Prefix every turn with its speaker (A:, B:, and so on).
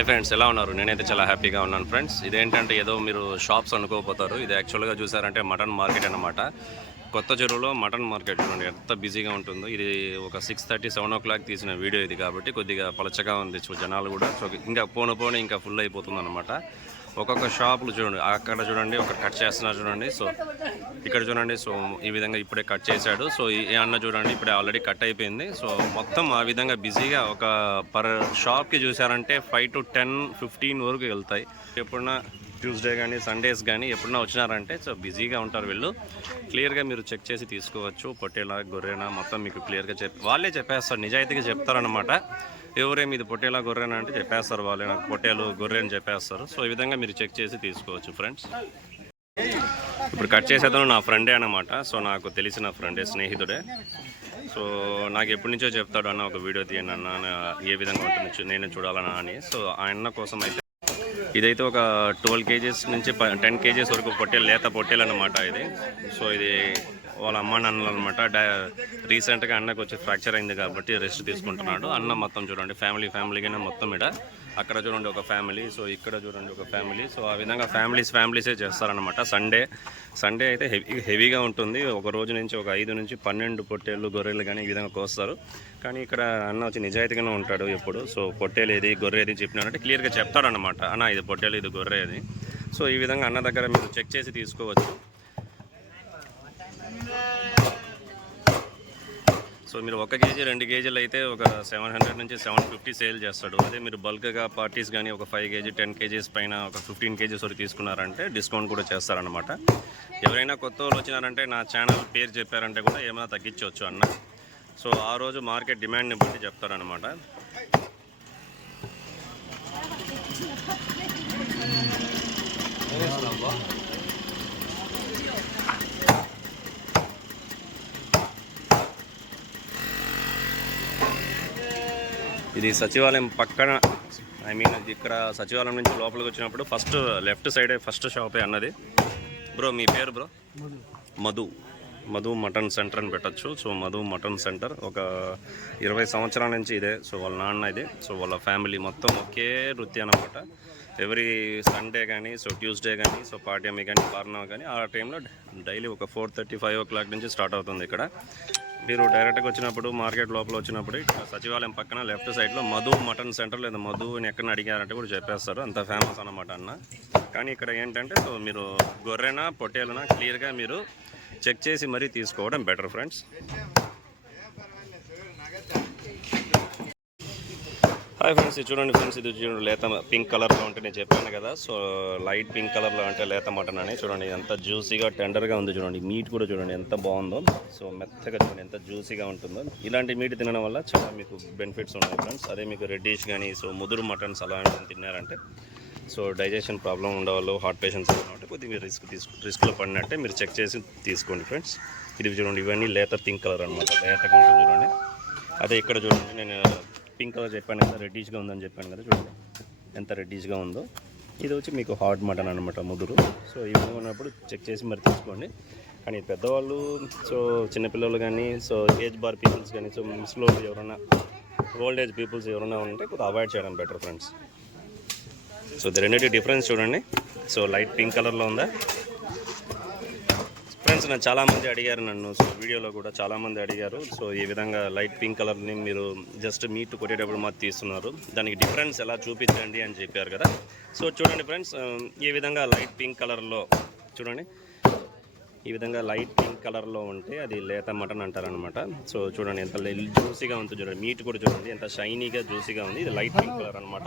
A: Hi friends ఎలా ఉన్నారు? నేనైతే చాలా హ్యాపీగా ఉన్నాను ఫ్రెండ్స్ ఇదేంటంటే ఏదో మీరు షాప్స్ అనుకోపోతారు ఇది యాక్చువల్గా చూసారంటే మటన్ మార్కెట్ అన్నమాట. కొత్త చెరువులో మటన్ మార్కెట్ చూడండి ఎంత బిజీగా ఉంటుందో. ఇది ఒక six thirty seven o'clock తీసిన వీడియో ఇది కాబట్టి కొద్దిగా పలచగా ఉంది జనాలు కూడా. సో ఇంకా పోను పోను ఇంకా ఫుల్ అయిపోతుంది అనమాట ఒక్కొక్క షాపులు చూడండి అక్కడ చూడండి ఒక కట్ చేస్తున్నారు చూడండి సో ఇక్కడ చూడండి సో ఈ విధంగా ఇప్పుడే కట్ చేశాడు. సో ఈ అన్న చూడండి ఇప్పుడే ఆల్రెడీ కట్ అయిపోయింది. సో మొత్తం ఆ విధంగా బిజీగా ఒక పర్ షాప్కి చూసారంటే ఫైవ్ టు టెన్ ఫిఫ్టీన్ వరకు వెళ్తాయి. ఎప్పుడన్నా ట్యూస్డే కానీ సండేస్ కానీ ఎప్పుడన్నా వచ్చినారంటే సో బిజీగా ఉంటారు వీళ్ళు. క్లియర్గా మీరు చెక్ చేసి తీసుకోవచ్చు. పొట్టేలా గొర్రెనా మొత్తం మీకు క్లియర్గా చెప్ వాళ్ళే చెప్పేస్తారు. నిజాయితీగా చెప్తారనమాట ఎవరేమి ఇది పొట్టేలా గొర్రెనా అంటే చెప్పేస్తారు వాళ్ళే నాకు పొట్టేలు గొర్రె అని చెప్పేస్తారు. సో ఈ విధంగా మీరు చెక్ చేసి తీసుకోవచ్చు ఫ్రెండ్స్. ఇప్పుడు కట్ చేసేదను నా ఫ్రెండే అనమాట సో నాకు తెలిసిన ఫ్రెండే స్నేహితుడే. సో నాకు ఎప్పటి నుంచో చెప్తాడు అన్న ఒక వీడియో తీయను అన్న ఏ విధంగా ఉంటుంది నేను చూడాలన్నా అని. సో ఆయన కోసం అయితే ఇదైతే ఒక ట్వెల్వ్ కేజీస్ నుంచి టెన్ కేజీస్ వరకు పొట్టేలు లేత పొట్టేలు అనమాట ఇది. సో ఇది వాళ్ళ అమ్మ నాన్నలు అనమాట రీసెంట్గా అన్నకు వచ్చి ఫ్రాక్చర్ అయింది కాబట్టి రెస్ట్ తీసుకుంటున్నాడు. అన్న మొత్తం చూడండి ఫ్యామిలీ ఫ్యామిలీగానే మొత్తం ఇడ. అక్కడ చూడండి ఒక ఫ్యామిలీ సో ఇక్కడ చూడండి ఒక ఫ్యామిలీ. సో ఆ విధంగా ఫ్యామిలీస్ ఫ్యామిలీసే చేస్తారనమాట సండే సండే అయితే హెవీ హెవీగా ఉంటుంది. ఒక రోజు నుంచి ఒక ఐదు నుంచి పన్నెండు పొట్టేళ్ళు గొర్రెలు కానీ ఈ విధంగా కోస్తారు. కానీ ఇక్కడ అన్న వచ్చి నిజాయితీగానే ఉంటాడు ఎప్పుడు. సో పొట్టేలు ఏది గొర్రె ఏది చెప్పినారంటే క్లియర్గా చెప్తాడనమాట అన్న ఇది పొట్టేలు ఇది గొర్రె అది. సో ఈ విధంగా అన్న దగ్గర మీరు చెక్ చేసి తీసుకోవచ్చు. సో మీరు ఒక కేజీ రెండు కేజీలు అయితే ఒక సెవెన్ హండ్రెడ్ నుంచి సెవెన్ ఫిఫ్టీ సేల్ చేస్తాడు. అదే మీరు బల్క్గా పార్టీస్ కానీ ఒక ఫైవ్ కేజీ టెన్ కేజీస్ పైన ఒక ఫిఫ్టీన్ కేజీస్ వరకు తీసుకున్నారంటే డిస్కౌంట్ కూడా చేస్తారనమాట ఎవరైనా కొత్త వాళ్ళు వచ్చినారంటే నా ఛానల్ పేరు చెప్పారంటే కూడా ఏమైనా తగ్గించవచ్చు అన్న. సో ఆ రోజు మార్కెట్ డిమాండ్ని బట్టి చెప్తారనమాట ఇది సచివాలయం పక్కన ఐ మీన్ ఇక్కడ సచివాలయం నుంచి లోపలికి వచ్చినప్పుడు ఫస్ట్ లెఫ్ట్ సైడే ఫస్ట్ షాపే అన్నది. బ్రో మీ పేరు bro Madhu. Madhu mutton centre అని పెట్టచ్చు. సో మధు మటన్ సెంటర్ ఒక ఇరవై సంవత్సరాల నుంచి ఇదే. సో వాళ్ళ నాన్న ఇది. సో వాళ్ళ ఫ్యామిలీ మొత్తం ఒకే వృత్తి అనమాట ఎవ్రీ సండే కానీ సో ట్యూస్డే కానీ సో పాడ్యమి కానీ పార్నవ కానీ ఆ టైంలో డైలీ ఒక four thirty five o'clock నుంచి స్టార్ట్ అవుతుంది ఇక్కడ. మీరు డైరెక్ట్గా వచ్చినప్పుడు మార్కెట్ లోపల వచ్చినప్పుడు సచివాలయం పక్కన లెఫ్ట్ సైడ్లో మధు మటన్ సెంటర్ లేదా మధుని ఎక్కడ అడిగారంటే కూడా చెప్పేస్తారు. అంత ఫేమస్ అన్నమాట అన్న. కానీ ఇక్కడ ఏంటంటే సో మీరు గొర్రెనా పొట్టేలనా క్లియర్గా మీరు చెక్ చేసి మరీ తీసుకోవడం బెటర్ ఫ్రెండ్స్ హాయ్ ఫ్రెండ్స్ ఇది చూడండి ఫ్రెండ్స్ ఇది చూడండి లేత పింక్ కలర్లో ఉంటే నేను చెప్పాను కదా. సో లైట్ పింక్ కలర్లో అంటే లేత మటన్ అని. చూడండి ఎంత జ్యూసీగా టెండర్గా ఉంది చూడండి. మీట్ కూడా చూడండి ఎంత బాగుందో. సో మెత్తగా చూడండి ఎంత జ్యూసీగా ఉంటుందో. ఇలాంటి మీట్ తినడం వల్ల చాలా మీకు బెనిఫిట్స్ ఉన్నాయి ఫ్రెండ్స్. అదే మీకు రెడ్డిష్ కానీ సో ముదురు మటన్స్ అలాంటివి తిన్నారంటే సో డైజెషన్ ప్రాబ్లం ఉండవాళ్ళు హార్ట్ పేషెంట్స్ ఉన్నట్టు కొద్దిగా మీరు రిస్క్ తీసుకు రిస్క్లో పడినట్టే మీరు చెక్ చేసి తీసుకోండి ఫ్రెండ్స్. ఇది చూడండి ఇవన్నీ లేత పింక్ కలర్ అనమాట లేతగా ఉంటుంది చూడండి. అదే ఇక్కడ చూడండి నేను పింక్ కలర్ చెప్పాను కదా రెడ్డిష్గా ఉందని చెప్పాను కదా చూడండి ఎంత రెడ్డిష్గా ఉందో. ఇది వచ్చి మీకు హార్డ్ మటన్ అనమాట ముదురు. సో ఈ విధంగా ఉన్నప్పుడు చెక్ చేసి మరి తీసుకోండి. కానీ పెద్దవాళ్ళు సో చిన్నపిల్లలు కానీ సో ఏజ్ బార్ పీపుల్స్ కానీ సో మిస్లో ఎవరైనా ఓల్డ్ ఏజ్ పీపుల్స్ ఎవరైనా ఉంటే కొద్దిగా అవాయిడ్ చేయడం బెటర్ ఫ్రెండ్స్ సో ఇది రెండింటి డిఫరెన్స్ చూడండి. సో లైట్ పింక్ కలర్లో ఉందా? ఫ్రెండ్స్ నన్ను చాలామంది అడిగారు నన్ను. సో వీడియోలో కూడా చాలామంది అడిగారు. సో ఈ విధంగా లైట్ పింక్ కలర్ని మీరు జస్ట్ మీట్ కొట్టేటప్పుడు మాకు తీస్తున్నారు. దానికి డిఫరెన్స్ ఎలా చూపించండి అని చెప్పారు కదా. సో చూడండి ఫ్రెండ్స్ ఈ విధంగా లైట్ పింక్ కలర్లో చూడండి. ఈ విధంగా లైట్ పింక్ కలర్లో ఉంటే అది లేత మటన్ అంటారనమాట సో చూడండి ఎంత జ్యూసీగా ఉంది చూడండి. మీట్ కూడా చూడండి. ఎంత షైనీగా జ్యూసీగా ఉంది. ఇది లైట్ పింక్ కలర్ అనమాట